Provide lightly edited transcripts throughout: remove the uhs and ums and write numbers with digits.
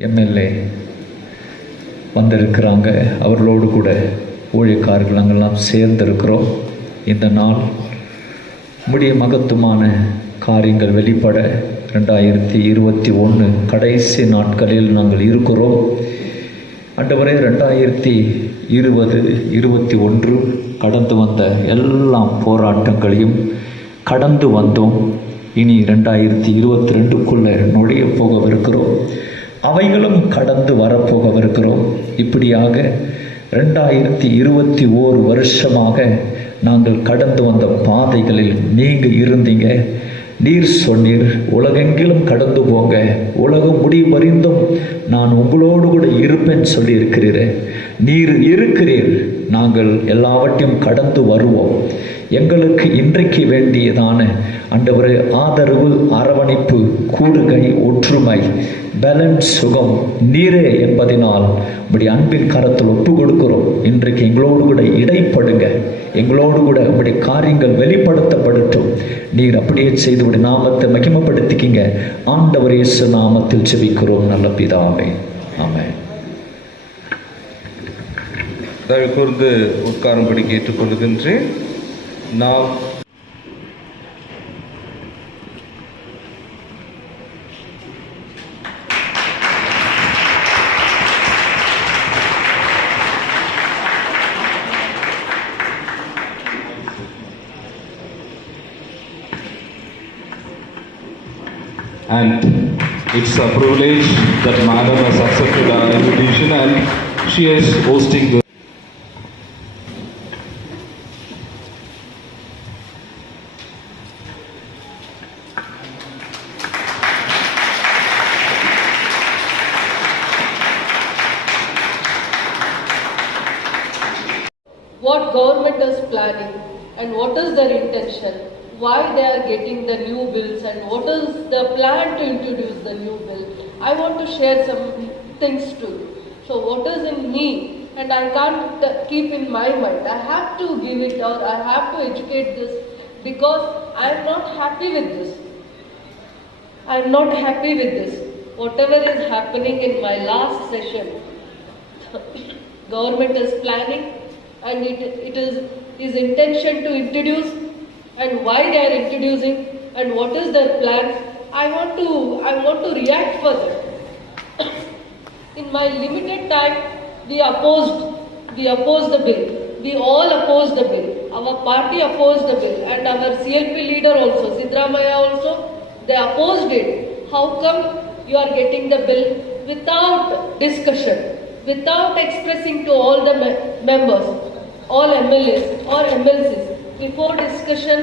எம்எல்ஏ வந்திருக்கிறாங்க. அவர்களோடு கூட ஊழியக்காரர்கள் நாங்கள்லாம் சேர்ந்திருக்கிறோம். இந்த நாள் முடிய மகத்துவமான காரியங்கள் வெளிப்பட 2021 கடைசி நாட்களில் நாங்கள் இருக்கிறோம். ஆண்டவரே, 2020-21 கடந்து வந்த எல்லா போராட்டங்களையும் கடந்து வந்தோம். இனி 2022க்குள்ளே நுழைய போகவிருக்கிறோம். அவைகளும் கடந்து வரப்போகவிருக்கிறோம். இப்படியாக 2021 வருஷமாக நாங்கள் கடந்து வந்த பாதைகளில் நீங்கள் இருந்தீங்க. நீர் சொன்னீர், உலகெங்கிலும் கடந்து போங்க, உலகம் முடிவறிந்தும் நான் உங்களோடு கூட இருப்பேன் சொல்லி இருக்கிறீரே. நீர் இருக்கிறீர், நாங்கள் எல்லாவற்றையும் கடந்து வருவோம். எங்களுக்கு இன்றைக்கு வேண்டியதான ஆண்டவரே ஆதரவு, அரவணைப்பு, கூடுகை, ஒற்றுமை, பலன், சுகம் நீரே என்பதனால் இப்படி அன்பின் கரத்தில் ஒப்பு கொடுக்கிறோம். இன்றைக்கு எங்களோடு கூட இடைப்படுங்க, எங்களோடு கூட இப்படி காரியங்கள் வெளிப்படுத்தப்படட்டும். நீர் அப்படியே செய்து இப்படி நாமத்தை மகிமைப்படுத்திக்கிங்க. ஆண்டவர் இயேசு நாமத்தில் ஜெபிக்கிறோம் நல்ல பிதாவே, ஆமென். தயவு கூர்ந்து உட்காரும்படி கேட்டுக்கொள்கின்றேன். நாம் and it's a privilege that Madam has accepted our invitation and she is hosting the what government is planning and what is their intention, why they are getting the new bills and what is the plan to introduce the new bill. I want to share some things to you. So what is in me and I can't keep in my mind. I have to give it or I have to educate this because I am not happy with this. I am not happy with this. Whatever is happening in my last session, government is planning and it is his intention to introduce and why they are introducing and what is their plan. I want to react for that. In my limited time, we opposed the bill. We all opposed the bill. Our party opposed the bill and our CLP leader also, Sidramaya also, they opposed it. How come you are getting the bill without discussion, without expressing to all the members, all MLAs or MLCs? Before discussion,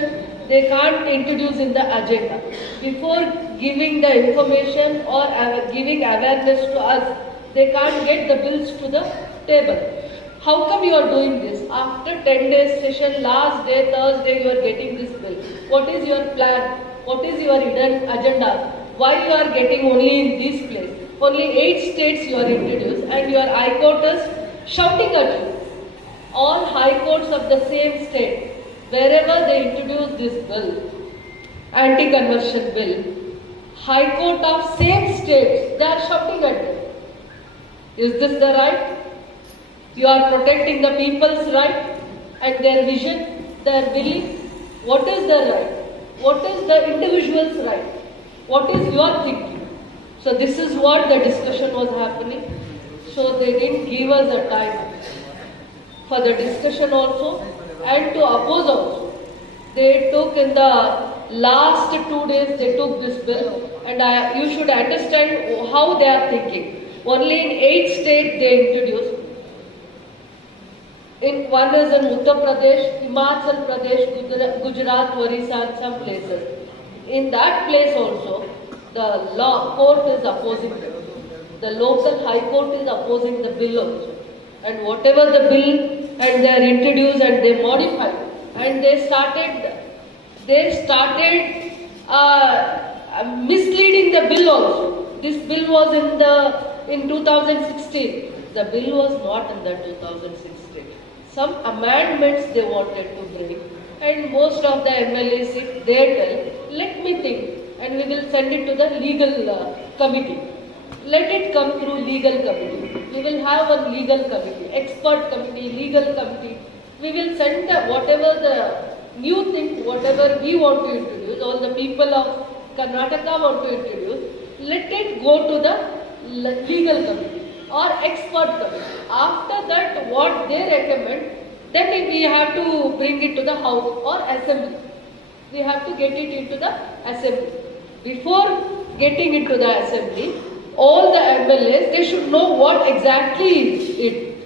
they can't introduce in the agenda. Before giving the information or giving awareness to us, they can't get the bills to the table. How come you are doing this? After 10 days session, last day, Thursday, you are getting this bill. What is your plan? What is your hidden agenda? Why you are getting only in this place? Only 8 states you are introduced and your high court is shouting at you. All high courts of the same state, wherever they introduce this bill, anti-conversion bill, high court of same states, they are shouting at you. Is this the right? You are protecting the people's right and their vision, their belief. What is their right? What is the individual's right? What is your thinking? So this is what the discussion was happening. So they didn't give us a time for the discussion also and to oppose also. They took in the last 2 days, they took this bill and you should understand how they are thinking. Only in 8 states they introduced. One is in Uttar Pradesh, Himachal Pradesh, Gujarat, Orissa and some places. In that place also, the law court is opposing it. The local high court is opposing the bill also. And whatever the bill and they are introduced and they modified and they started misleading the bill also. This bill was in 2016. The bill was not in the 2016. Some amendments they wanted to bring and most of the MLAs, they tell, let me think and we will send it to the legal committee. let it come through legal committee. We will have a legal committee, expert committee, legal committee. We will send whatever the new thing, whatever we want to introduce, all the people of Karnataka want to introduce, let it go to the legal committee or expert committee. After that, what they recommend, then we have to bring it to the house or assembly. We have to get it into the assembly. Before getting into the assembly, all the MLAs, they should know what exactly is it.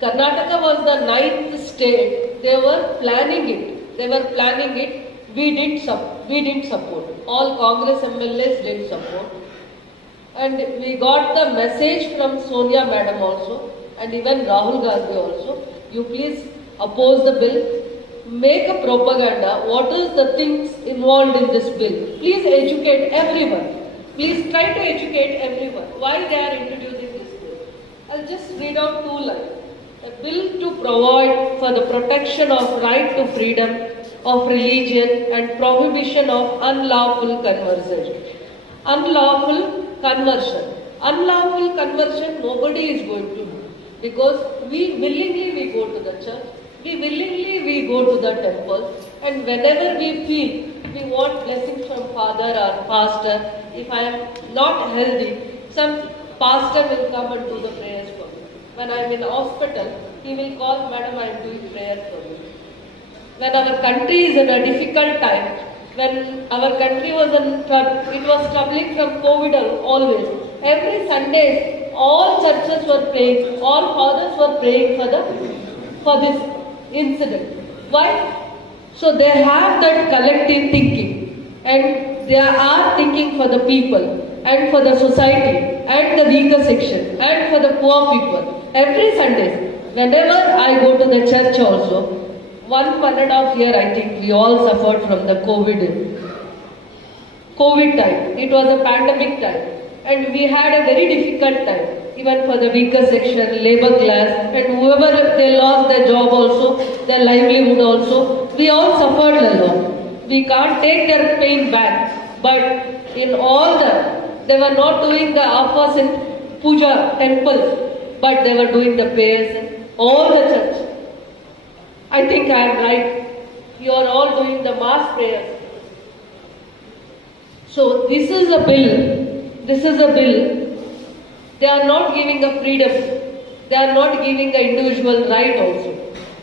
Karnataka was the 9th state. They were planning it. We didn't support. All Congress MLAs didn't support. And we got the message from Sonia Madam also, and even Rahul Gandhi also. You please oppose the bill. Make a propaganda. What is the things involved in this bill? Please educate everyone. Please try to educate everyone. Why they are introducing this bill? I'll just read out 2 lines. A bill to provide for the protection of right to freedom of religion and prohibition of unlawful conversion. Unlawful conversion, nobody is going to do, because we willingly go to the church, we willingly go to the temple, and whenever we feel we want blessings from father or pastor, if I am not healthy, some pastor will come and do the prayers for me. When I am in hospital, he will call, Madam, I am doing prayer for you. When our country is in a difficult time, when our country was troubling from COVID always, every Sunday, all churches were praying, all fathers were praying for this incident. Why? So they have that collective thinking, and they are thinking for the people and for the society and the weaker section and for the poor people. Every Sunday, whenever I go to the church also, 1.5 years I think we all suffered from the COVID time. It was a pandemic time, and we had a very difficult time, even for the weaker section, labor class, and whoever they lost their job also, their livelihood also. We all suffered a lot. We can't take their pain back, but in all they were not doing the offers in puja temples, but they were doing the prayers in all the church. I think I am right. You are all doing the mass prayers. So this is a bill. They are not giving a freedom. They are not giving the individual right also.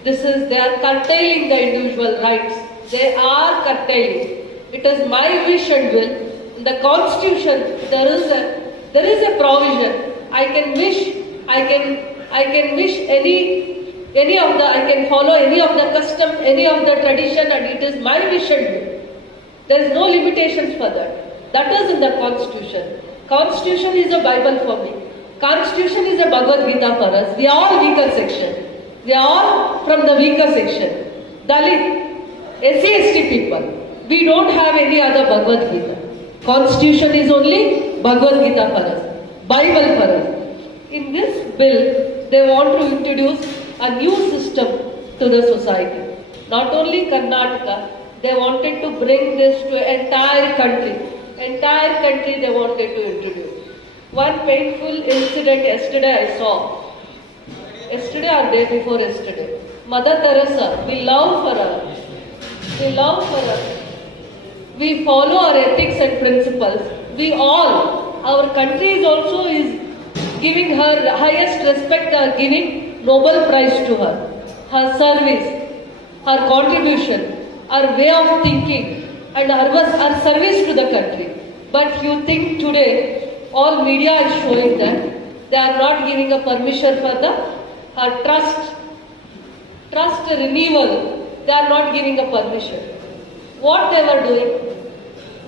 They are curtailing the individual rights. They are curtailing. It is my wish and will. In the constitution, there is a provision. I can follow any of the custom, any of the tradition, and it is my wish and will. There is no limitations for that. That is in the constitution. Constitution is a Bible for me. Constitution is a Bhagavad Gita for us. We are all weaker section. We are all from the weaker section. Dalit, SC/ST people. We don't have any other Bhagavad Gita. Constitution is only Bhagavad Gita for us. Bible for us. In this bill, they want to introduce a new system to the society. Not only Karnataka, they wanted to bring this to entire country. Entire country they wanted to introduce. One painful incident yesterday I saw. Yesterday or day before yesterday. Mother Teresa, we love for her. We follow our ethics and principles. Our country is giving her highest respect, giving Nobel Prize to her. Her service, her contribution, her way of thinking, and her service to the country. But you think today, all media is showing that they are not giving a permission for her trust renewal. They are not giving a permission. What they were doing?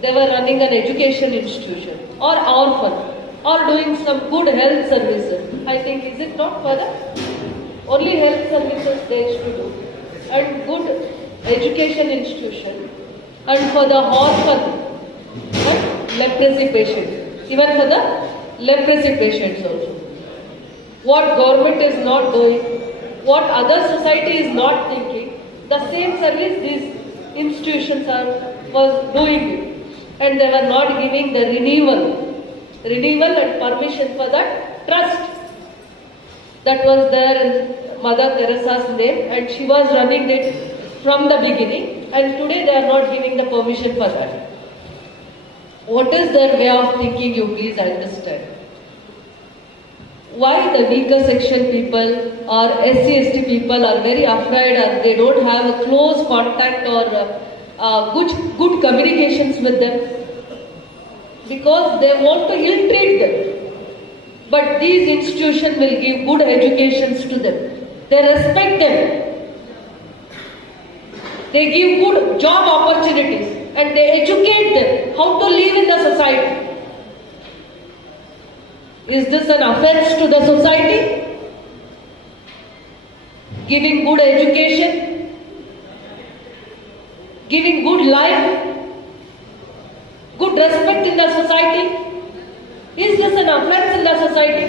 They were running an education institution or orphan or doing some good health services. I think, is it not for that? Only health services they used to do. And good education institution. And for the orphan and leprosy patients. Even for the leprosy patients also. What government is not doing, what other society is not thinking, the same service these institutions was doing it. And they were not giving the renewal and permission for that trust that was there in Mother Teresa's name, and she was running it from the beginning, and today they are not giving the permission for that. What is their way of thinking, you please understand. Why the weaker section people or SC/ST people are very afraid, or they don't have a close contact or good communications with them? Because they want to ill-treat them. But these institutions will give good educations to them. They respect them. They give good job opportunities and they educate them how to live in the society. Is this an offense to the society? Giving good education, giving good life, good respect in the society. Is this an offense in the society?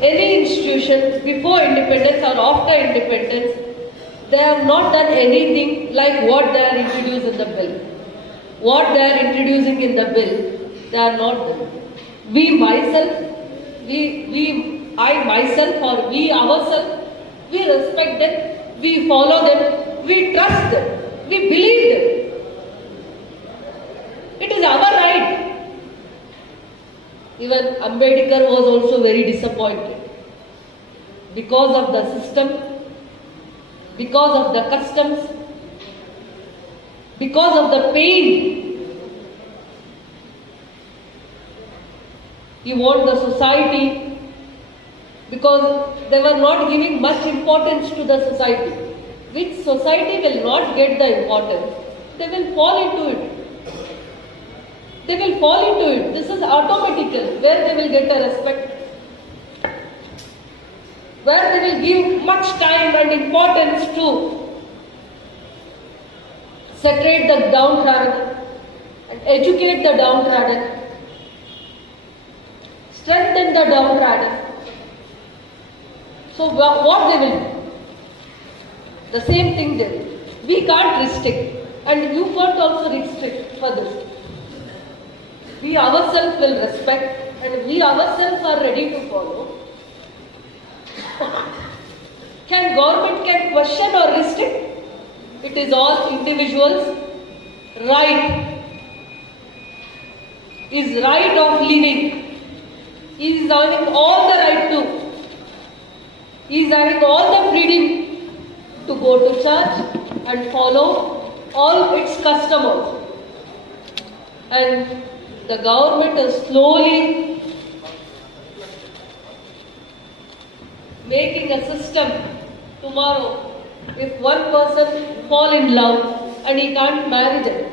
Any institution before independence or after independence, they have not done anything like what they are introduced in the bill. What they are introducing in the bill, they are not done. We myself or we ourselves, we respect them, we follow them, we trust them, we believe them. It is our right. Even Ambedkar was also very disappointed because of the system, because of the customs, because of the pain. He wanted the society, because they were not giving much importance to the society. Which society will not get the importance, they will fall into it. They will fall into it. This is automatical, where they will get a respect, where they will give much time and importance to separate the downtrodden and educate the downtrodden, strengthen the downtrodden. So what they will do? The same thing they will. We can't restrict, and you can't also restrict for this. We ourselves will respect, and we ourselves are ready to follow. Government can question or restrict? It is all individuals' right. Is right of living. He is having all the right to. He is having all the freedom to go to church and follow all its customs. And the government is slowly making a system. Tomorrow, if one person fall in love and he can't marry them,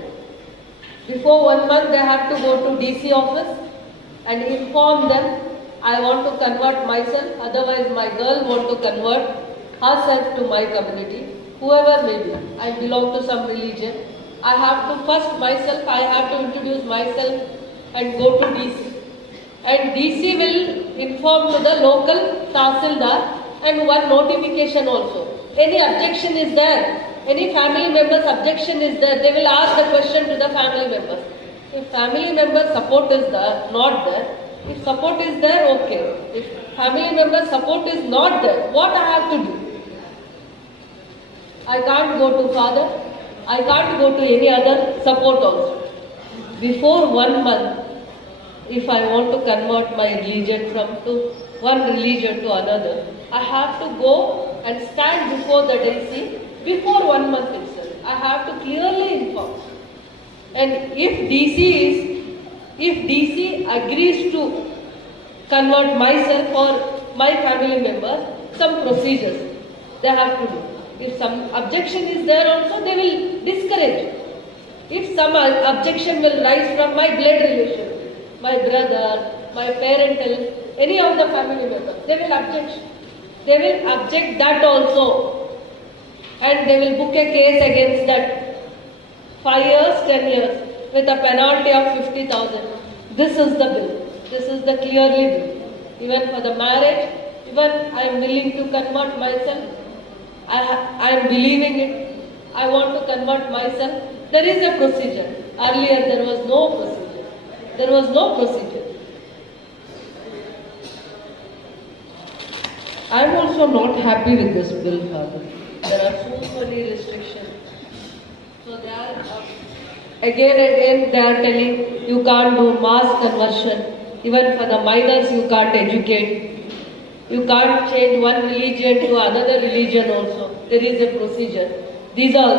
before 1 month they have to go to DC office and inform them, I want to convert myself, otherwise my girl want to convert herself to my community, whoever may be. I belong to some religion. I have to first myself, I have to introduce myself and go to DC. And DC will inform to the local Tahsildar and one notification also. Any objection is there, any family member's objection is there, they will ask the question to the family members. If family member support is there, not there, if support is there, okay. If family member support is not there, what I have to do? I can't go to father, I can't go to any other support also. Before 1 month, if I want to convert my religion from one religion to another, I have to go and stand before the DC before 1 month itself. I have to clearly inform. And if DC agrees to convert myself or my family members, some procedures they have to do. If some objection is there also, they will discourage. If some objection will rise from my blood relation, my brother, my parental, any of the family members, they will object. They will object that also. And they will book a case against that. 5 years, 10 years, with a penalty of 50,000. This is the bill. This is the clearly bill. Even for the marriage, even I am willing to convert myself. I am believing it. I want to convert myself. There is a procedure. Earlier there was no procedure. There was no procedure. I am also not happy with this bill, Father. There are so many restrictions. So they are, again and again they are telling you can't do mass conversion. Even for the minors you can't educate. You can't change one religion to another religion also. There is a procedure. These are,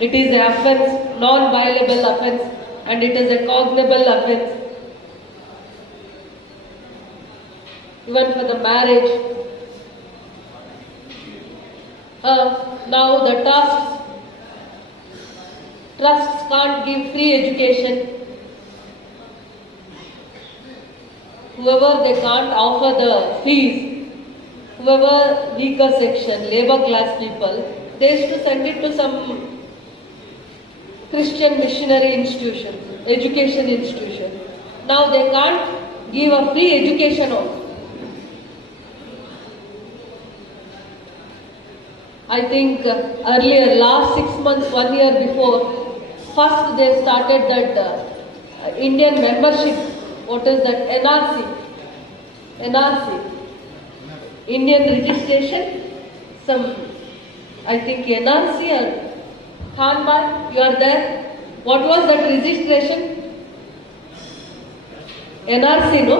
it is an offense, non-violable offense, and it is a cognizable offense. Even for the marriage. Now the trusts can't give free education. Whoever they can't offer the fees, whoever weaker section, labor class people, they used to send it to some Christian missionary institution, education institution. Now they can't give a free education also. I think earlier, last 6 months, 1 year before, first they started that Indian membership. What is that? NRC. Indian registration. Some, I think NRC or Khanbar, you are there. What was that registration? NRC, no?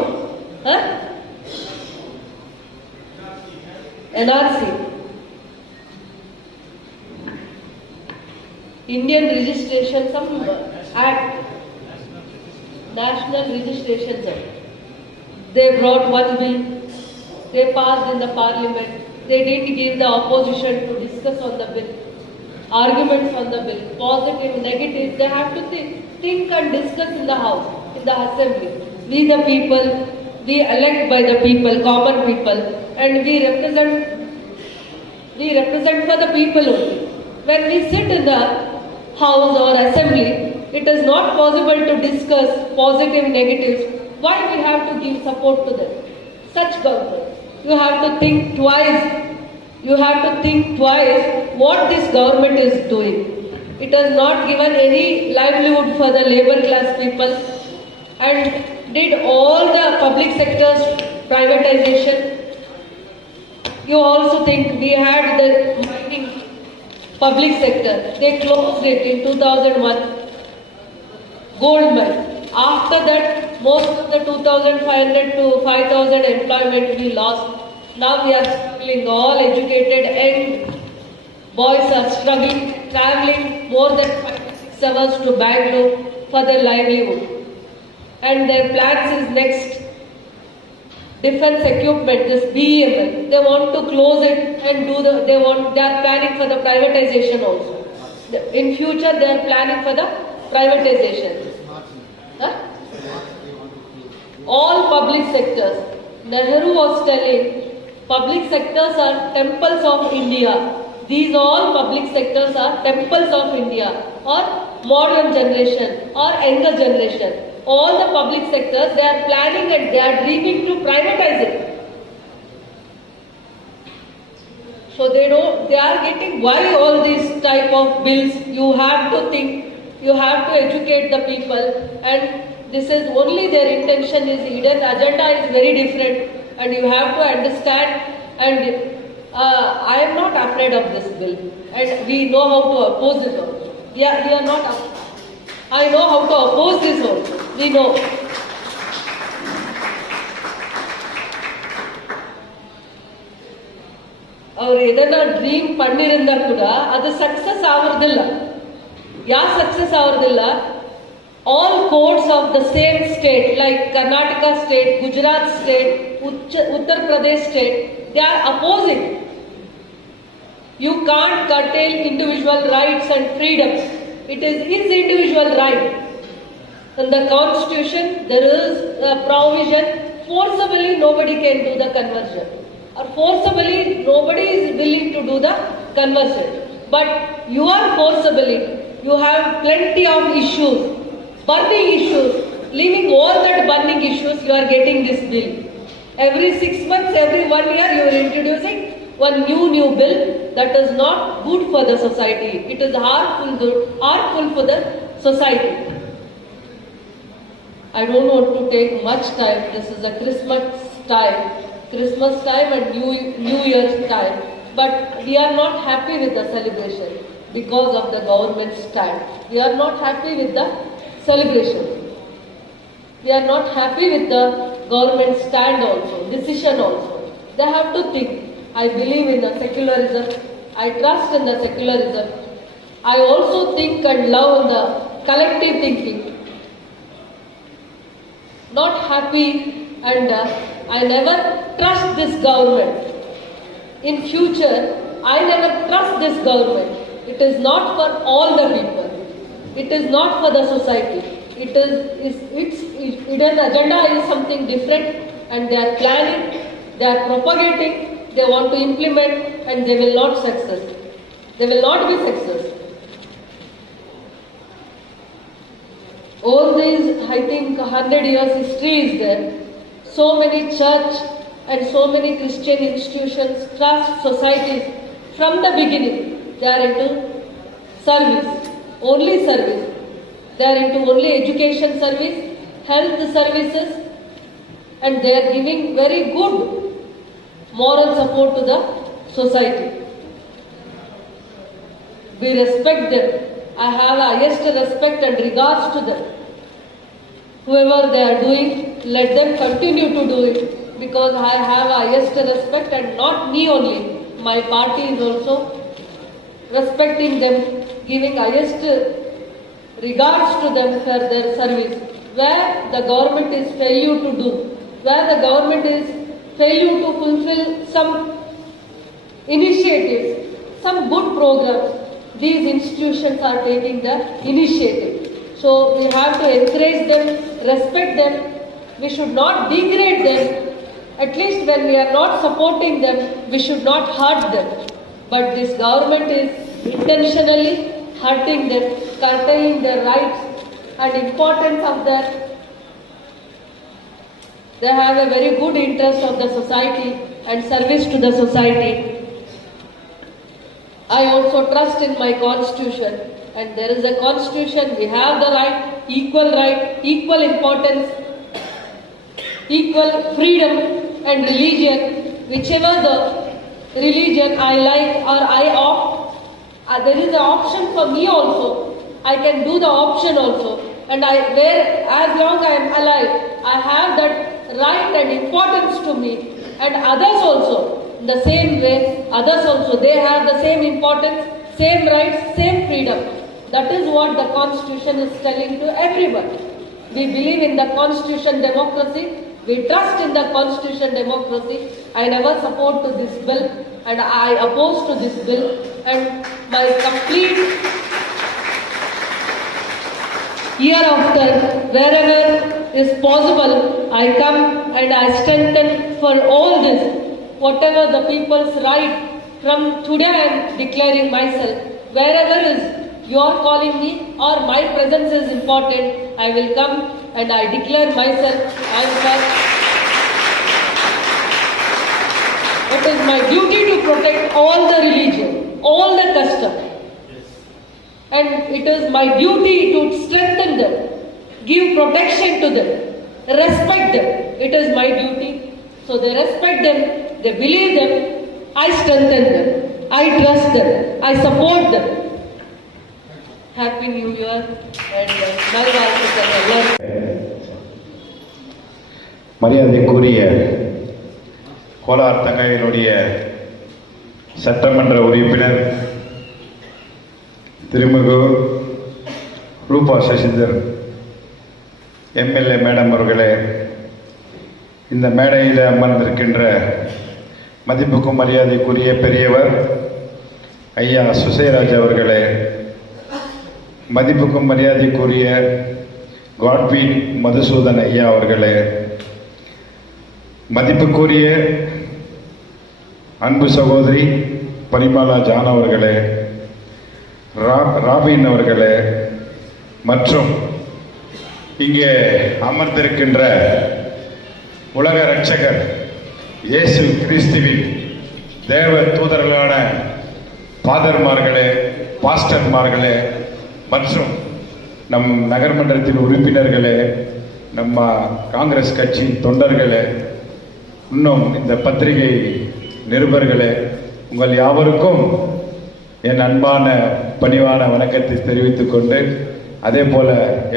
Huh? NRC. Indian registration, some act, National Registration Act. They brought one bill, they passed in the parliament, they didn't give the opposition to discuss on the bill, arguments on the bill, positive, negative, they have to think and discuss in the house, in the assembly. We the people, we elect by the people, common people, and we represent for the people only. When we sit in the house or assembly, it is not possible to discuss positive, negatives. Why we have to give support to them? Such government. You have to think twice. You have to think twice what this government is doing. It has not given any livelihood for the labor class people and did all the public sector's privatization. You also think we had the mining public sector. They closed it in 2001. Gold mine. After that, most of the 2,500 to 5,000 employment we lost. Now we are struggling, all educated and boys are struggling, traveling more than 5-6 hours to Bangalore for their livelihood. And their plans is next. Defense equipment, this BEML, they want to close it and they are planning for the privatization also. In future, they are planning for the privatization. Huh? All public sectors. Nehru was telling, public sectors are temples of India. These all public sectors are temples of India, or modern generation, or younger generation. All the public sectors, they are planning and they are dreaming to privatize it. So they are getting, why all these type of bills? You have to think, you have to educate the people, and this is only their intention is hidden, agenda is very different, and you have to understand, and I am not afraid of this bill, and we know how to oppose it also. Yeah, we are not, I know how to oppose this also. We know. ಅವರು ಏನಾರ ಡ್ರೀಮ್ ಪಣ್ಣಿರಿಂದ ಕೂಡ ಅದು ಸಕ್ಸಸ್ ಆಗೋದಿಲ್ಲ. ಯಾಕೆ ಸಕ್ಸಸ್ ಆಗೋದಿಲ್ಲ? All courts of the same state, like Karnataka state, Gujarat state, Uttar Pradesh state, they are opposing. You can't curtail individual rights and freedoms. It is his individual right. In the constitution, there is a provision, forcibly nobody can do the conversion. Or forcibly nobody is willing to do the conversion. But you are forcibly, you have plenty of issues, burning issues, leaving all that burning issues, you are getting this bill. Every 6 months, every 1 year, you are introducing one new bill that is not good for the society. It is harmful for the society. I don't want to take much time. This is a Christmas time and New Year's time. But we are not happy with the celebration because of the government stand. We are not happy with the celebration. We are not happy with the government stand also, decision also. They have to think. I believe in the secularism. I trust in the secularism. I also think and love the collective thinking. Not happy, and I never trust this government. In future, I never trust this government. It is not for all the people. It is not for the society. Its agenda is something different, and they are planning, they are propagating, they want to implement, and they will not success. They will not be success. All these, I think, 100 years history is there. So many church and so many Christian institutions, trust societies, from the beginning, they are into service, only service. They are into only education service, health services, and they are giving very good moral support to the society. We respect them. I have highest respect and regards to them. Whoever they are doing, let them continue to do it, because I have highest respect, and not me only. My party is also respecting them, giving highest regards to them for their service. Where the government is failure to do, where the government is failure to fulfill some initiatives, some good programs, these institutions are taking the initiative. So we have to encourage them, respect them. We should not degrade them. At least when we are not supporting them, we should not hurt them. But this government is intentionally hurting them, curtailing their rights and importance of their. They have a very good interest of the society and service to the society. I also trust in my constitution, and there is a constitution. We have the right, equal importance, equal freedom and religion. Whichever the religion I like or I opt, there is an option for me also. I can do the option also, and as long I am alive, I have that right and importance to me, and others also. In the same way, others also, they have the same importance, same rights, same freedom. That is what the Constitution is telling to everyone. We believe in the Constitution democracy. We trust in the Constitution democracy. I never support to this bill, and I oppose to this bill. And my complete hereafter, wherever is possible, I come and I strengthen for all this. Whatever the people's right, from today I am declaring myself, wherever is you are calling me or my presence is important, I will come and I declare myself it is my duty to protect all the religion, all the custom. And it is my duty to strengthen them, give protection to them, respect them. It is my duty. So they respect them. They believe them, I strengthen them, I trust them, I support them. Happy New Year and nalvaழ்த்துக்கள். மரியாதைக்குரிய கோலார் தங்கையினுடைய சட்டமன்ற உறுப்பினர் திருமிகு ரூபா Sasidhar MLA madam அவர்களே, இந்த மேடையில் அமர்ந்திருக்கின்ற மதிப்புக்கும் மரியாதைக்குரிய பெரியவர் ஐயா சுசேராஜ் அவர்களே, மதிப்புக்கும் மரியாதைக்குரிய காட்வி மதுசூதன் ஐயா அவர்களே, மதிப்புக்குரிய அன்பு சகோதரி பரிமளா ஜான் அவர்களே, ராபின் அவர்களே, மற்றும் இங்கே அமர்ந்திருக்கின்ற உலக இரட்சகர் இயேசு கிறிஸ்துவின் தேவ தூதர்களான ஃபாதர்மார்களே, பாஸ்டர்மார்களே மற்றும் நம் நகர்மன்றத்தின் உறுப்பினர்களே, நம்ம காங்கிரஸ் கட்சி தொண்டர்களே, இன்னும் இந்த பத்திரிகை நிருபர்களே, உங்கள் யாவருக்கும் என் அன்பான பணிவான வணக்கத்தை தெரிவித்துக் கொண்டு, அதே போல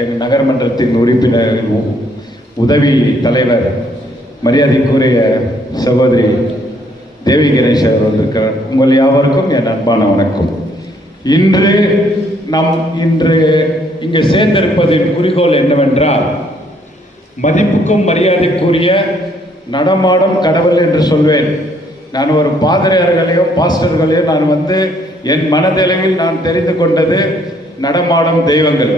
என் நகர்மன்றத்தின் உறுப்பினர் உதவி தலைவர் மரியாதைக்குரிய சகோதரி தேவி கணேஷ் அவர் வந்திருக்கிறார். உங்கள் யாவருக்கும் என் அன்பான வணக்கம். இன்று இங்கே சேர்ந்திருப்பதின் குறிக்கோள் என்னவென்றால், மதிப்புக்கும் மரியாதைக்குரிய நடமாடும் கடவுள் என்று சொல்வேன். நான் ஒரு பாதிரியார்களையோ பாஸ்டர்களையோ நான் என் மனதளவில் நான் தெரிந்து கொண்டது நடமாடும் தெய்வங்கள்.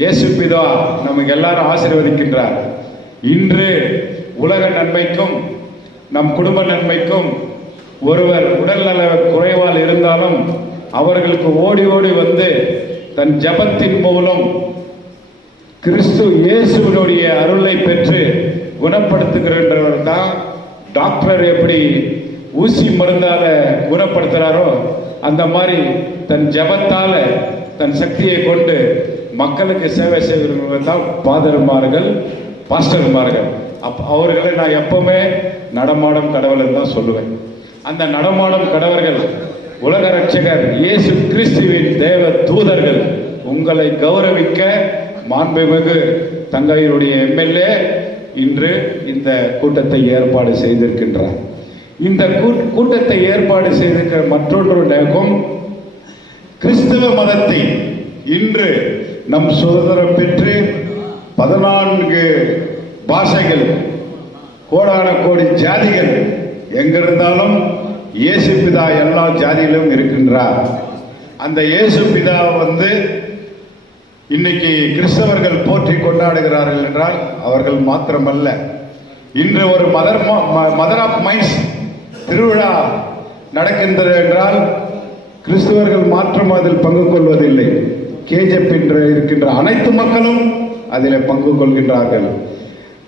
இயேசு பிதா நமக்கு எல்லாரும் ஆசீர்வதிக்கின்றார். இன்று உலக நன்மைக்கும் நம் குடும்ப நன்மைக்கும் ஒருவர் உடல்நல குறைவால் இருந்தாலும் அவர்களுக்கு ஓடி ஓடி தன் ஜபத்தின் மூலம் கிறிஸ்து இயேசுவினுடைய அருளை பெற்று குணப்படுத்துகிறவர் தான். டாக்டர் எப்படி ஊசி மருந்தால குணப்படுத்துறாரோ அந்த மாதிரி தன் ஜபத்தால தன் சக்தியை கொண்டு மக்களுக்கு சேவை செய்கிறவர்கள் தான் பாதர்மார்கள், பாஸ்டர்மார்கள். அவர்களை நான் எப்பவுமே நடமாடும் கடவுள் தான் சொல்லுவேன். அந்த நடமாடும் கடவர்கள் உலக ரட்சகர் இயேசு கிறிஸ்துவின் தேவ தூதர்கள். உங்களை கௌரவிக்க மாண்புமிகு தங்கையினுடைய எம்எல்ஏ இன்று இந்த கூட்டத்தை ஏற்பாடு செய்திருக்கின்றார். இந்த கூட்டத்தை ஏற்பாடு செய்திருக்கிற மற்றொன்று நோக்கம், கிறிஸ்தவ மதத்தை இன்று நம் சுதந்திரம் பெற்று 14 பாஷைகள், கோடான கோடி ஜாதிகள் எங்கிருந்தாலும் இயேசு பிதா எல்லா ஜாதியிலும் இருக்கின்றார். அந்த இயேசு பிதா இன்னைக்கு கிறிஸ்தவர்கள் போற்றி கொண்டாடுகிறார்கள் என்றால் அவர்கள் மாத்திரமல்ல, இன்று ஒரு மதர் ஆஃப் மைண்ட்ஸ் திருவிழா நடக்கின்றது என்றால் கிறிஸ்தவர்கள் மாற்றம் அதில் பங்கு கொள்வதில்லை. கேஜப் என்று இருக்கின்ற அனைத்து மக்களும் அதில் பங்கு கொள்கின்றார்கள்.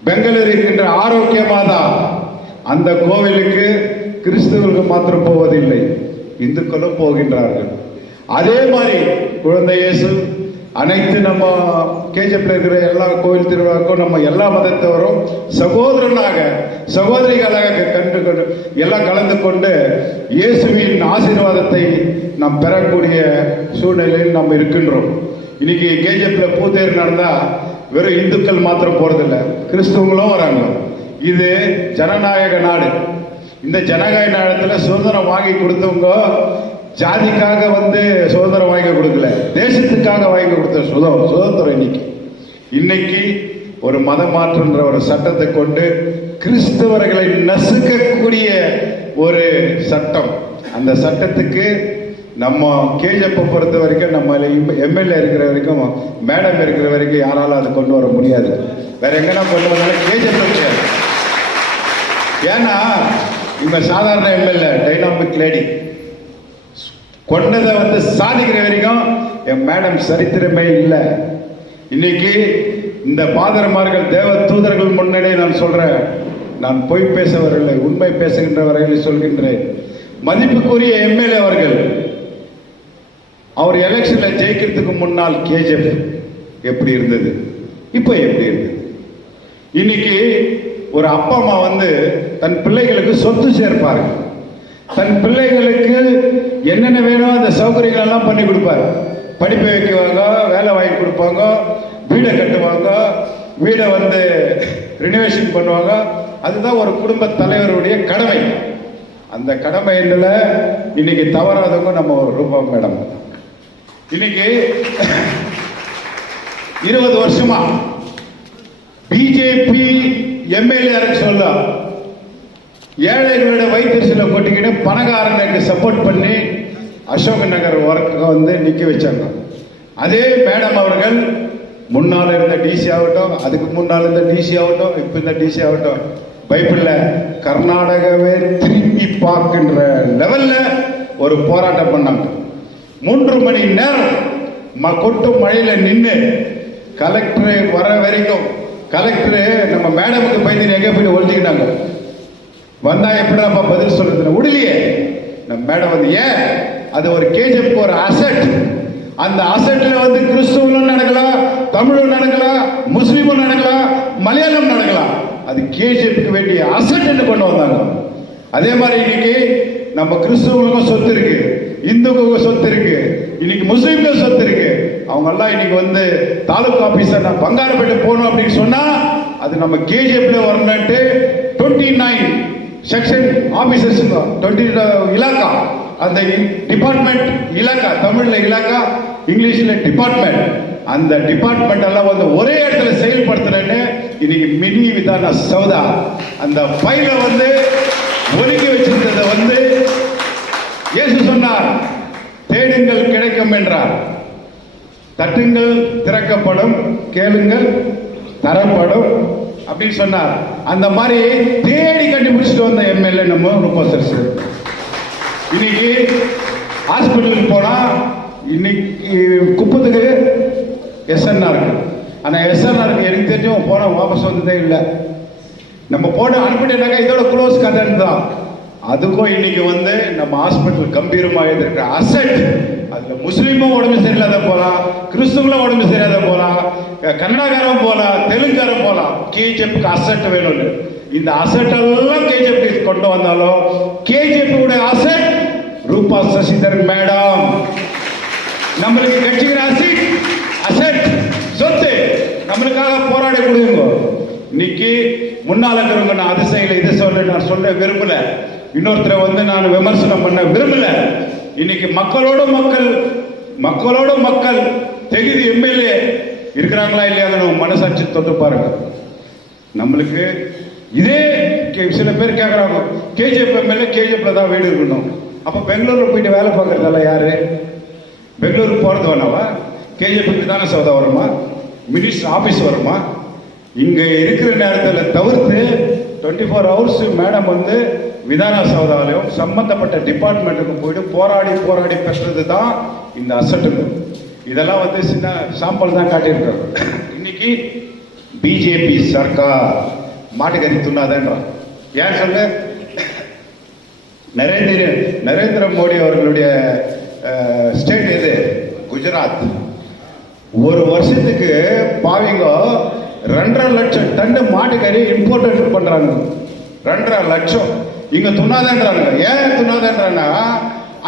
பெங்களூர் இருக்கின்ற ஆரோக்கிய மாதா அந்த கோவிலுக்கு கிறிஸ்தவர்கள் மாத்திரம் போவதில்லை, இந்துக்களும் போகின்றார்கள். அதே மாதிரி குழந்தை இயேசு அனைத்து நம்ம கேஜப்ல இருக்கிற எல்லா கோவில் திருவிழாக்கும் நம்ம எல்லா மதத்தவரும் சகோதரனாக சகோதரிகளாக எல்லாம் கலந்து கொண்டு இயேசுவின் ஆசீர்வாதத்தை நாம் பெறக்கூடிய சூழ்நிலையில் நாம் இருக்கின்றோம். இன்னைக்கு கேஜப்ல பூத்தேர் நடந்தா வெறும் இந்துக்கள் மாத்திரம் போறதில்லை, கிறிஸ்தவங்களும் வராங்க. இது ஜனநாயக நாடு. இந்த ஜனநாயக நாடத்தில் சுதந்திரம் வாங்கி கொடுத்தவங்க ஜாதிக்காக சுதந்திரம் வாங்கி கொடுக்கல, தேசத்துக்காக வாங்கி கொடுத்த சுதந்திரம். இன்னைக்கு ஒரு மதம் மாற்றன்ற ஒரு சட்டத்தை கொண்டு கிறிஸ்தவர்களை நசுக்கக்கூடிய ஒரு சட்டம். அந்த சட்டத்துக்கு நம்ம கேஜப்பை பொறுத்த வரைக்கும், நம்ம எம்எல்ஏ இருக்கிற வரைக்கும், மேடம் இருக்கிற வரைக்கும் யாராலும் அதை கொண்டு வர முடியாது. வேற எங்கன்னா கொண்டு வந்தாலும் கேஜப் முடியாது. ஏன்னா இவங்க சாதாரண எம்எல்ஏ, டைனாமிக் லேடி கொண்டதை சாதிக்கிற வரைக்கும் என் மேடம் சரித்திரமே இல்லை. இன்னைக்கு இந்த பாதரமார்கள் தேவ தூதர்கள் முன்னாடியே நான் சொல்றேன், நான் பொய் பேசவரில்லை, உண்மை பேசுகின்ற வரையில் சொல்கின்றேன். மதிப்புக்குரிய எம்எல்ஏ அவர்கள் அவர் எலெக்ஷன்ல ஜெயிக்கிறதுக்கு முன்னால் கேஜப் எப்படி இருந்தது, இப்போ எப்படி இருந்தது? இன்னைக்கு ஒரு அப்பா அம்மா தன் பிள்ளைகளுக்கு சொத்து சேர்ப்பாரு, தன் பிள்ளைகளுக்கு என்னென்ன வேணும் அந்த சௌகரியங்கள் எல்லாம் பண்ணி கொடுப்பாரு. படிப்பை வைக்குவாங்க, வேலை வாங்கி கொடுப்பாங்க, வீடை கட்டுவாங்க, வீடை ரினோவேஷன் பண்ணுவாங்க. அதுதான் ஒரு குடும்ப தலைவருடைய கடமை. அந்த கடமை இன்னைக்கு தவறாதவங்க நம்ம ஒரு ரூபா மேடம். இன்னைக்கு 20 வருஷமா பிஜேபி எம்எல்ஏ சொல்ல ஏழைகளோட வயிற்றுல கொட்டிக்கிட்டு பணக்காரனுக்கு சப்போர்ட் பண்ணி அசோக் நகர் ஒர்க்கு நிக்க வச்சாங்க. அதே மேடம் அவர்கள் முன்னால் இருந்த டிசி ஆகட்டும், அதுக்கு முன்னால் இருந்த டிசி ஆகட்டும், இப்ப இந்த டிசி ஆகட்டும், பைபிள்ல கர்நாடகாவே திரும்பி பார்க்கின்ற லெவல்ல ஒரு போராட்டம் பண்ணாங்க. 3 மணி நேரம் கொட்டும் மழையில நின்று கலெக்டர் வர வரைக்கும், கலெக்டர் நம்ம மேடமுக்கு பயந்து எங்க போய் ஒழிஞ்சுக்கிட்டாங்க. வந்தா எப்படி நம்ம பதில் சொல்றது விடலையே. நம்ம மேடம் ஏன் அது ஒரு கேஜிஎஃப் ஒரு அசெட். அந்த அசெட்ல கிறிஸ்துவனும் நடக்கலாம், தமிழும் நடக்கலாம், முஸ்லீமும் நடக்கலாம், மலையாளம் நடக்கலாம். அது கேஜிஎஃப்க்கு வேண்டிய அசெட் கொண்டு வந்தாங்க. அதே மாதிரி இன்னைக்கு நம்ம கிறிஸ்தவங்களுக்கும் சொத்து இருக்கு, இந்துக்களுக்கும் சொத்து இருக்கு, இன்னைக்கு முஸ்லீம்களுக்கும் சொத்து இருக்கு. அவங்க எல்லாம் இன்னைக்கு வந்து தாலுகா ஆபீசர் நான் பங்காரப்பேட்டை போகணும் அப்படின்னு சொன்னா அது நம்ம கேஜிஎஃப்ல வரணும்ட்டு 29 செக்ஷன் ஆபீசர்ஸ் 20 இலாக்கா, அந்த டிபார்ட்மெண்ட் இலாக்கா, தமிழ்ல இலாக்கா, இங்கிலீஷ்ல டிபார்ட்மெண்ட், அந்த டிபார்ட்மெண்ட் எல்லாம் வந்து ஒரே இடத்துல செயல்படுத்துறேன்னு இன்னைக்கு மினி விதான சௌதா அந்த ஃபைல வந்து ஒதுக்கி வச்சிருந்ததை வந்து இயேசு சொன்னார், தேடுங்கள் கிடைக்கும் என்றார், தட்டுங்கள் திறக்கப்படும், கேளுங்கள் தரப்படும் அப்படின்னு சொன்னார். அந்த மாதிரி தேடி கண்டுபிடிச்சிட்டு வந்த எம்எல்ஏ நம்ம ருப்போசர்ஸ். இன்னைக்கு ஹாஸ்பிட்டலுக்கு போனா இன்னைக்கு குப்பத்துக்கு எஸ்என்ஆர் இருக்கு. ஆனா எஸ்என்ஆருக்கு எனக்கு தெரிஞ்சவங்க போனா வாபஸ் வந்ததே இல்லை. நம்ம போன அனுப்பிட்டேனாக்கா இதோட க்ளோஸ் கதைன்னு தான். அதுக்கும் இன்னைக்கு வந்து நம்ம ஹாஸ்பிட்டல் கம்பீரமாக இருக்கிற அசெட், அதுல முஸ்லீமும் உடம்பு சரியில்லாத போலாம், கிறிஸ்துவங்களும் உடம்பு சரியில்லாத போலாம், கன்னடகாரம் போலாம், தெலுங்காரம் போலாம். கேஜிஎஃப்க்கு அசெட் வேணும்னு இந்த அசெட் எல்லாம் கேஜிஎஃப் கொண்டு வந்தாலும் கேஜிஎஃப் உடைய அசெட் ரூபா சசிதர் மேடம். நம்மளுக்கு கட்சிக்கிற அசெட் சொத்து நம்மளுக்காக போராடி கொடுங்க. இன்னைக்கு முன்னால இருக்கிறவங்க நான் அது செய்யல இது சொல்ல நான் சொல்ல விரும்பல, இன்னொருத்தரை வந்து நான் விமர்சனம் பண்ண விரும்பல. இன்னைக்கு மக்களோட மக்கள் தெகுதி எம்எல்ஏ இருக்கிறாங்களா இல்லையா நம்ம மனசாட்சி தொட்டு பாருங்க. நம்மளுக்கு இதே சில பேர் கேட்கறாங்க, கேஜிஎஃப் எம்எல்ஏ கேஜிஎஃப்ல தான் வீடு இருக்கணும். அப்ப பெங்களூர்ல போயிட்டு வேலை பார்க்கறதால யாரு? பெங்களூருக்கு போறது வேணாவா? கேஜிஎஃப்க்கு தானே சௌதா வருமா, மினிஸ்டர் ஆபீஸ் வருமா? இங்க இருக்கிற நேரத்தில் தவிர்த்து 24 hours மேடம் வந்து விதானா சௌதாலையும் சம்பந்தப்பட்ட டிபார்ட்மெண்ட்டுக்கு போயிட்டு போராடி பெற்றது தான் இந்த அசட்டு. இதெல்லாம் வந்து சின்ன சாம்பிள் தான் காட்டியிருக்காங்க. இன்னைக்கு பிஜேபி சர்க்கார் மாட்டுக்கறி துண்ணாதன்றான். ஏன் சொல்ல? நரேந்திர மோடி அவர்களுடைய ஸ்டேட் எது? குஜராத். ஒரு வருஷத்துக்கு பாவிங்க 2.5 லட்சம் டன் மாட்டுக்கறி இம்போர்ட் பண்றாங்க. 2.5 லட்சம் இங்க துண்ணாதன்றாங்க. ஏன் துண்ணாதன்றாங்கன்னா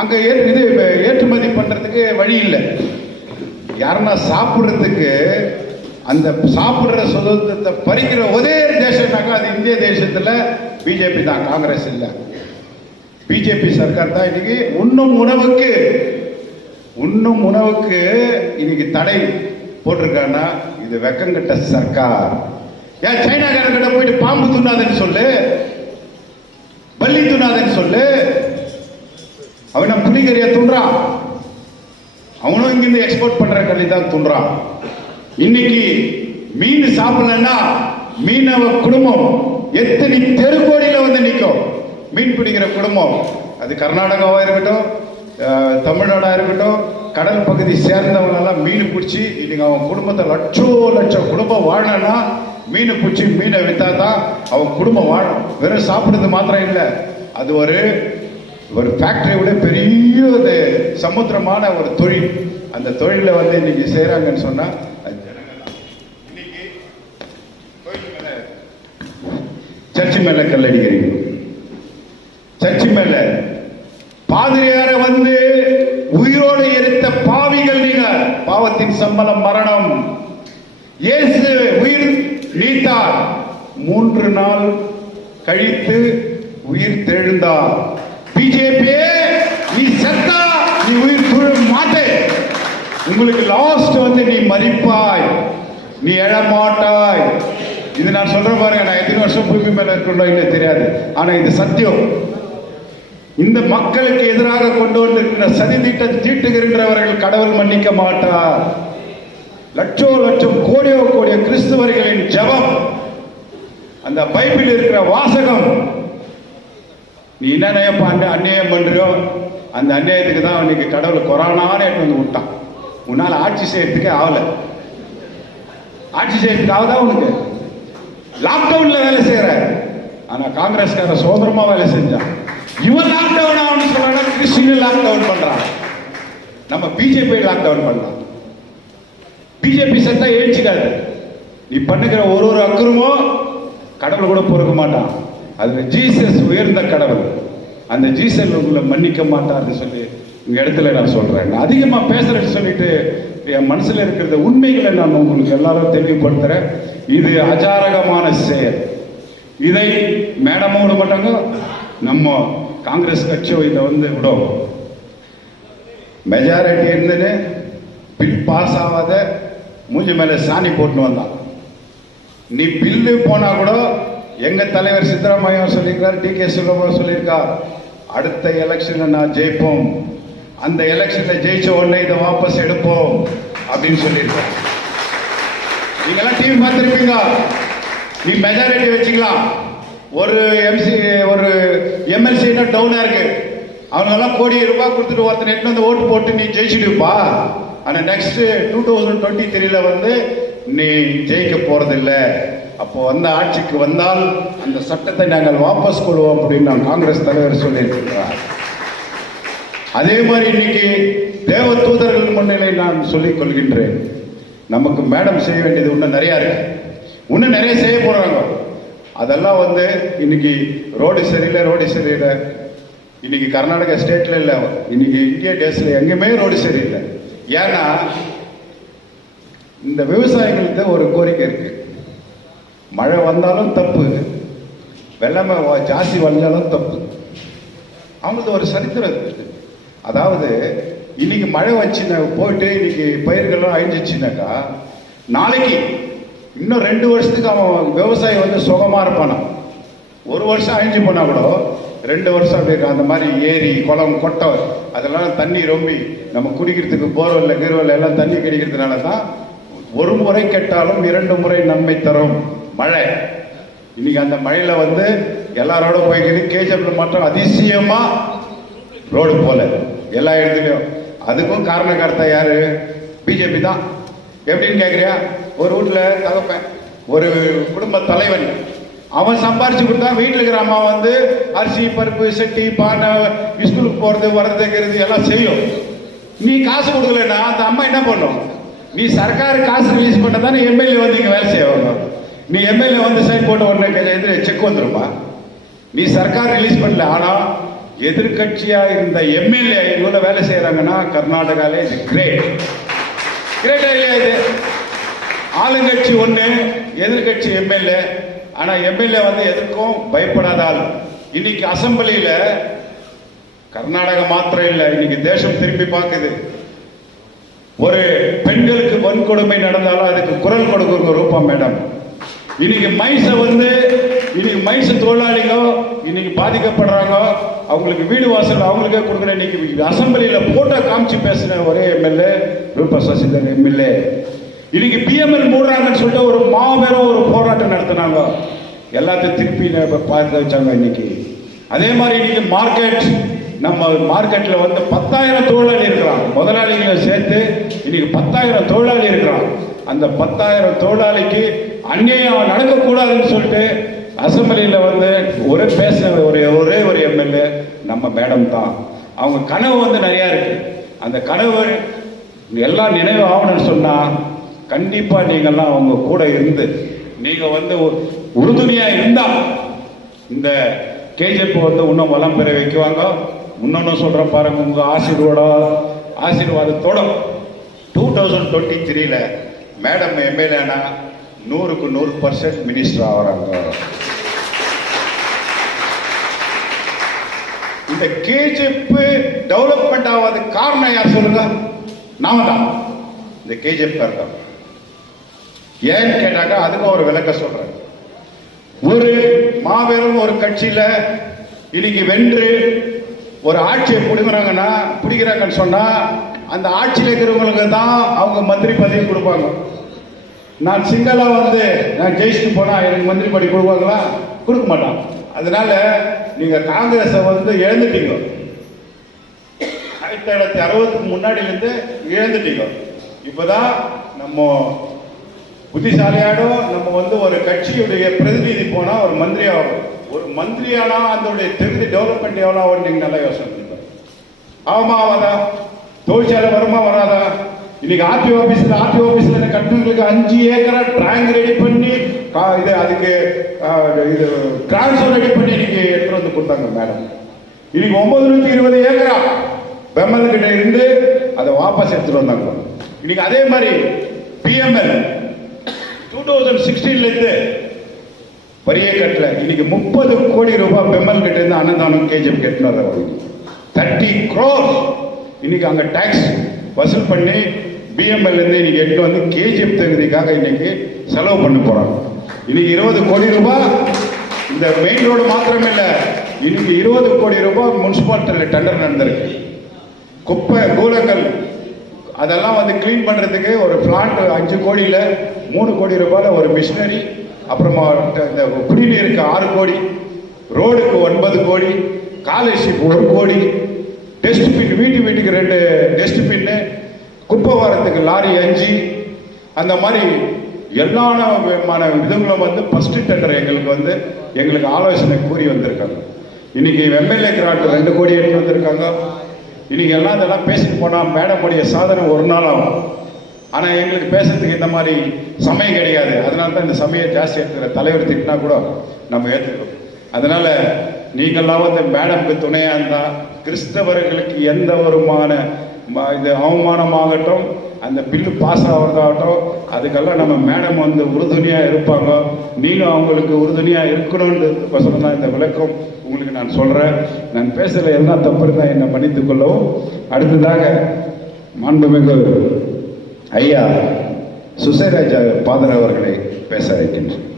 அங்க இது ஏற்றுமதி பண்றதுக்கு வழி இல்லை. யாருன்னா சாப்பிடுறதுக்கு அந்த சாப்பிடுற சுதந்திரத்தை பறிக்கிற ஒரே தேசம்னாக்கா அது இந்திய தேசத்துல பிஜேபி தான், காங்கிரஸ் இல்லை. பிஜேபி சர்க்கார் தான் இன்னைக்கு உண்ணும் உணவுக்கு இன்னைக்கு தடை போட்டிருக்காங்கன்னா இது வெக்கங்கட்ட சர்க்கார். ஏன் சைனாக்காரங்கிட்ட போயிட்டு பாம்பு துண்ணாதன்னு சொல்லு, பள்ளி துண்ணாதன்னு சொல்லு. அவன் புலிகரியா துன்றான், அவனும் இங்கிருந்து எக்ஸ்போர்ட் பண்ற கல்வி தான் துன்றான். இன்னைக்கு மீன் சாப்பிடலன்னா மீனவ குடும்பம் எத்தனை தெருக்கோடியில வந்து நிற்கும். மீன் பிடிக்கிற குடும்பம் அது கர்நாடகாவா இருக்கட்டும், தமிழ்நாடா இருக்கட்டும், கடல் பகுதி சேர்ந்தவங்க எல்லாம் மீன் பிடிச்சி இன்னைக்கு அவன் குடும்பத்தை லட்சம் குடும்பம் வாழணும்னா மீன் பிடிச்சி மீனை வித்தா தான் அவன் குடும்பம் வாழும். வெறும் சாப்பிடுறது மாத்திரம் இல்லை, அது ஒரு ஃபேக்டரியை விட பெரிய சமுத்திரமான ஒரு தொழில். அந்த தொழில வந்து இன்னைக்கு செய்யறாங்கன்னு சொன்னா இன்னைக்கு சர்ச்சு மேல கல்லடிக்கிறீங்க, சர்ச்சு மேல பாதிரியார வந்து உயிரோடு எரித்த பாவிகள் நீங்க. பாவத்தின் சம்பளம் மரணம். இயேசு உயிர் நீத்தார், 3 நாள் கழித்து உயிர் தெழுந்தார். பிஜேபியே நீ செத்தா நீ உயிர் துழ மாட்டே. உங்களுக்கு லாஸ்ட் வந்து நீ மரிப்பாய், நீ எழமாட்டாய். இது நான் சொல்றேன் பாருங்க, நான் எத்தனை வருஷம் பூமி மேல இருக்கணும் இல்லை தெரியாது, ஆனா இது சத்தியம். இந்த மக்களுக்கு எதிராக கொண்டு வந்திருக்கிற சதி திட்டம் தீட்டுகின்றவர்கள் கடவுள் மன்னிக்க மாட்டார். லட்சம் கோடிய கிறிஸ்துவர்களின் ஜெபம், அந்த பைபிள் இருக்கிற வாசகம், நீ என்ன அந்நியம் பண்றியோ அந்த அந்நியத்துக்கு தான் இன்னைக்கு கடவுள் கொரோனான்னு வந்து விட்டான். உன்னால ஆட்சி செய்யறதுக்கே ஆகல. ஆட்சி செய்யறதுக்கு ஆகுதா உனக்கு? லாக்டவுன்ல வேலை செய்யற, ஆனா காங்கிரஸ்கார சுதந்திரமா வேலை செஞ்சான். இவன் லாக்டவுன் ஆகணும்னு சொல்றாங்க, கிறிஸ்டின் லாக்டவுன் பண்றான். நம்ம பிஜேபி லாக்டவுன் பண்ணலாம். பிஜேபி செத்தா ஏற்றிக்காது. நீ பண்ணுகிற ஒரு அக்கிரமும் கடவுள் கூட பொறுக்க மாட்டான். அது ஜீசஸ் உயர்ந்த கடவுள். அந்த ஜீசஸ் உங்களை மன்னிக்க மாட்டார்னு சொல்லி இந்த இடத்துல நான் சொல்றேன். நான் அதிகமா பேசுறேன்னு சொல்லிட்டு என் மனசுல இருக்கிற உண்மைகளை நான் உங்களுக்கு எல்லாரும் தெளிவுபடுத்துறேன். இது அஜாரகமான செயல். இதை மேடமும் விட மாட்டாங்க, நம்ம காங்கிரஸ் கட்சியோ இதை விடும். மெஜாரிட்டி இருந்துன்னு பில் பாஸ் ஆகாத மூஞ்சி மேல சாணி போட்டுன்னு வந்தான். நீ பில்லு போனா கூட எங்க தலைவர் சித்தராமையா சொல்லியிருக்கார், டி.கே. சுலபம் சொல்லியிருக்கார், அடுத்த எலெக்ஷன்ல நான் ஜெயிப்போம், அந்த எலெக்ஷன்ல ஜெயிச்ச உடனே இதை வாபஸ் எடுப்போம் அப்படின்னு சொல்லியிருக்கார். நீங்க எல்லாம் டிவி பார்த்திருப்பீங்க. நீ மெஜாரிட்டி வச்சுக்கலாம், ஒரு எம்எல்சி டவுனா இருக்கு, அவங்க எல்லாம் கோடி ரூபாய் கொடுத்துட்டு ஒருத்தர் எட்டு வந்து ஓட்டு போட்டு நீ ஜெயிச்சுடுப்பா. ஆனா நெக்ஸ்ட் 2023 நீ ஜெயிக்க போறதில்லை. அப்போ ஆட்சிக்கு வந்தால் அந்த சட்டத்தை நாங்கள் வாபஸ் கொள்வோம் அப்படின்னு நான் காங்கிரஸ் தலைவர் சொல்லியிருக்கிறார். அதே மாதிரி இன்னைக்கு தேவ தூதர்கள் முன்னிலை நான் சொல்லிக் கொள்கின்றேன். நமக்கு மேடம் செய்ய வேண்டியது இன்னும் நிறைய இருக்கு, இன்னும் நிறைய செய்ய போறாங்க. அதெல்லாம் இன்னைக்கு ரோடு சரியில்லை. இன்னைக்கு கர்நாடகா ஸ்டேட்ல இல்ல, இன்னைக்கு இந்தியா டேஸ்ல எங்கேயுமே ரோடு சரியில்லை. ஏன்னா இந்த விவசாயிகள்கிட்ட ஒரு கோரிக்கை இருக்கு. மழை வந்தாலும் தப்பு, வெள்ளமே ஜாஸ்தி வந்தாலும் தப்பு. அவங்களுக்கு ஒரு சரித்திரம் இருக்கு. அதாவது இன்னைக்கு மழை வச்சுன்னா போயிட்டு இன்னைக்கு பயிர்கள்லாம் அழிஞ்சிச்சுனாக்கா நாளைக்கு இன்னும் 2 வருஷத்துக்கு அவன் விவசாயி சுகமா இருப்பானா. 1 வருஷம் அழிஞ்சு போனா கூட 2 வருஷம் அப்படியே அந்த மாதிரி ஏரி குளம் கொட்டை அதெல்லாம் தண்ணி ரொம்பி நம்ம குடிக்கிறதுக்கு போர்வெல்ல கீர்வெல்ல எல்லாம் தண்ணி கிடைக்கிறதுனால தான் ஒரு முறை கெட்டாலும் 2 முறை நன்மை தரும் மழை. இன்னைக்கு அந்த மழையில எல்லாரோட போய்கிறது. கேஜப்ல மட்டும் அதிசயமா ரோடு போல எல்லா இடத்துலையும். அதுக்கும் காரணக்கர்த்தா யாரு? பிஜேபி தான். எப்படின்னு கேட்குறியா? ஒரு வீட்டுல தகப்பேன், ஒரு குடும்ப தலைவன், அவன் சம்பாரிச்சு கொடுத்தா வீட்டில் இருக்கிற அம்மா அரிசி பருப்பு சட்டி பானை ஸ்கூலுக்கு போறது வர்றதுங்கிறது எல்லாம் செய்யும். நீ காசு கொடுக்கலன்னா அந்த அம்மா என்ன பண்ணும்? நீ சர்க்காரு காசு ரிலீஸ் பண்ண தானே எம்எல்ஏ இங்க வேலை செய்வாங்க. நீ எம்எல்ஏ சைன் போட்ட உடனே செக் வந்துருமா? நீ சர்க்கார் ரிலீஸ் பண்ணல. ஆனா எதிர்கட்சியா இருந்த எம்எல்ஏ இவ்வளவு வேலை செய்யறாங்கன்னா கர்நாடகாலே இது கிரேட் ஐடியா. இது ஆளுங்கட்சி ஒண்ணு, எதிர்கட்சி எம்எல்ஏ. ஆனா எம்எல்ஏ எதுக்கும் பயப்படாதால் இன்னைக்கு அசம்பிளியில கர்நாடகா மாத்திரம் இல்ல, இன்னைக்கு தேசம் திரும்பி பார்க்குது. ஒரு பெண்களுக்கு வன்கொடுமை நடந்தாலும் அதுக்கு குரல் கொடுக்குற ரூபம் மேடம். இன்னைக்கு மைன்ஸ் தொழிலாளிங்க இன்னைக்கு பாதிக்கப்படுறாங்க, அவங்களுக்கு வீடு வாசல் அவங்களுக்கே கொடுக்குற. இன்னைக்கு அசம்பிளியில போட்டோ காமிச்சு பேசின ஒரே எம்எல்ஏ ரூபா சசிதரன் எம்எல்ஏ. இன்னைக்கு பிஎம்எல் மூடுறாங்கன்னு சொல்லிட்டு ஒரு மாபெரும் ஒரு போராட்டம் நடத்தினாங்க, எல்லாத்தையும் திருப்பி பார்க்க வச்சாங்க இன்னைக்கு. அதே மாதிரி இன்னைக்கு நம்ம மார்க்கெட்ல 10,000 தொழிலாளி இருக்கிறான். முதலாளிகளை சேர்த்து இன்னைக்கு 10,000 தொழிலாளி இருக்கிறான். அந்த 10,000 தொழிலாளிக்கு அந்நியம் நடக்கக்கூடாதுன்னு சொல்லிட்டு அசம்பிளியில ஒரே ஒரு எம்எல்ஏ நம்ம மேடம் தான். அவங்க கனவு நிறைய இருக்கு. அந்த கனவு எல்லாம் நினைவு ஆகணும்னு சொன்னா கண்டிப்பா நீங்கெல்லாம் அவங்க கூட இருந்து நீங்க உறுதுணையா இருந்தா இந்த கேஜிஎஃப் இன்னும் வளம் பெற வைக்குவாங்க. இன்னொன்னு சொல்றேன் பாருங்க, உங்க ஆசீர்வாதத்தோட 2023 மேடம் எம்எல்ஏனா 100க்கு 100% மினிஸ்டர் ஆகிறாங்க. இந்த கேஜிஎஃப் டெவலப்மெண்ட் ஆகாத காரணம் யார் சொல்லுங்க? நாம தான். இந்த கேஜிஎஃப் காரணம் ஏன்னு கேட்டாக்கா அதுக்கு ஒரு விளக்க சொல்றேன். ஒரு மாபெரும் ஒரு கட்சியில இன்னைக்கு வென்று ஒரு ஆட்சியை பிடிக்கிறாங்கன்னு சொன்னா அந்த ஆட்சியில் இருக்கிறவங்களுக்கு தான் அவங்க மந்திரி பதவி கொடுப்பாங்க. நான் சிங்களா நான் ஜெயிச்சுட்டு போனா எனக்கு மந்திரி பதவி கொடுப்பாங்களா? கொடுக்க மாட்டான். அதனால நீங்க காங்கிரஸை இழந்துட்டீங்க. 1960க்கு முன்னாடியிலிருந்து இழந்துட்டீங்க. இப்பதான் நம்ம புத்திசாலியாடும் நம்ம ஒரு கட்சியுடைய பிரதிநிதி போனா ஒரு மந்திரி ஆகும். ஒரு மந்திரியானா அதனுடைய தெரிந்து டெவலப்மெண்ட் எவ்வளோ ஆகும் நீங்க நல்லா யோசனை பண்ணுங்க. ஆகுமா ஆகாதா? தொழிற்சாலை வருமா வராதா? இன்னைக்கு ஆர்டிஓ ஆபீஸ்ல கட்டுறதுக்கு 5 ஏக்கரா ட்ராயிங் ரெடி பண்ணி இது அதுக்கு இது டிரான்ஸ்ஃபர் ரெடி பண்ணி இன்னைக்கு எடுத்து வந்து கொடுத்தாங்க மேடம். இன்னைக்கு 920 ஏக்கரா பெம்மல் கிட்ட இருந்து அதை வாபஸ் எடுத்துட்டு வந்தாங்க. இன்னைக்கு அதே மாதிரி பிஎம்எல் 2016 இருந்து வரியே கட்டல. இன்னைக்கு 30 கோடி ரூபாய் பெம்மல் கிட்ட இருந்து அன்னதானம் கேஜிஎஃப் கட்டினார். 30 crores இன்னைக்கு அங்க டாக்ஸ் வசூல் பண்ணி பிஎம்எல் இருந்து இன்னைக்கு எடுத்து வந்து கேஜிஎஃப் தகுதிக்காக இன்னைக்கு செலவு பண்ண போறாங்க. இன்னைக்கு 20 கோடி ரூபாய் இந்த மெயின் ரோடு மாத்திரமே இல்ல, இன்னைக்கு 20 கோடி ரூபாய் முனிசிபாலிட்டியில் டெண்டர் நடந்திருக்கு. குப்பை கூலங்கள் அதெல்லாம் வந்து கிளீன் பண்றதுக்கு ஒரு பிளான்ட் 5 கோடியில 3 கோடி ரூபாயில ஒரு மிஷினரி, அப்புறமா இந்த குடிநீருக்கு 6 கோடி, ரோடுக்கு 9 கோடி, காலர்ஷிப் 1 கோடி, டஸ்ட்பின் வீட்டுக்கு 2 டஸ்ட்பின்னு, குப்பை வாரத்துக்கு லாரி 5, அந்த மாதிரி எல்லா விதமான இதுங்களும் வந்து ஃபர்ஸ்ட் டெண்டர் எங்களுக்கு ஆலோசனை கூறி வந்திருக்காங்க. இன்னைக்கு எம்எல்ஏ கிராண்ட் 2 கோடி எடுத்து வந்திருக்காங்க. இன்னைக்கு எல்லாம் இதெல்லாம் பேசிட்டு போனா மேடமுடைய சாதனை ஒரு நாள் ஆகும். ஆனா எங்களுக்கு பேசுறதுக்கு இந்த மாதிரி சமயம் கிடையாது. அதனால தான் இந்த சமயம் ஜாஸ்தி எடுத்துக்கிற தலைவர் திட்டினா கூட நம்ம ஏற்றுக்கிறோம். அதனால நீங்கள்லாம் வந்து மேடம்க்கு துணையா இருந்தா கிறிஸ்தவர்களுக்கு எந்த ஒருமான இது அவமானமாகட்டும், அந்த பில்லு பாஸ் ஆகிறதாகட்டும், அதுக்கெல்லாம் நம்ம மேடம் வந்து உறுதுணையா இருப்பாங்க. நீங்களும் அவங்களுக்கு உறுதுணையா இருக்கணும்னு தான் இந்த விளக்கம் உங்களுக்கு நான் சொல்றேன். நான் பேசுற எல்லாம் தப்பு இருந்தால் என்னை மன்னித்துக் கொள்ளவும். அடுத்ததாக மாண்புமிகு ஐயா சுசேராஜா பாதர் அவர்களை பேச வைக்கின்றேன்.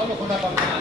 Vamos con la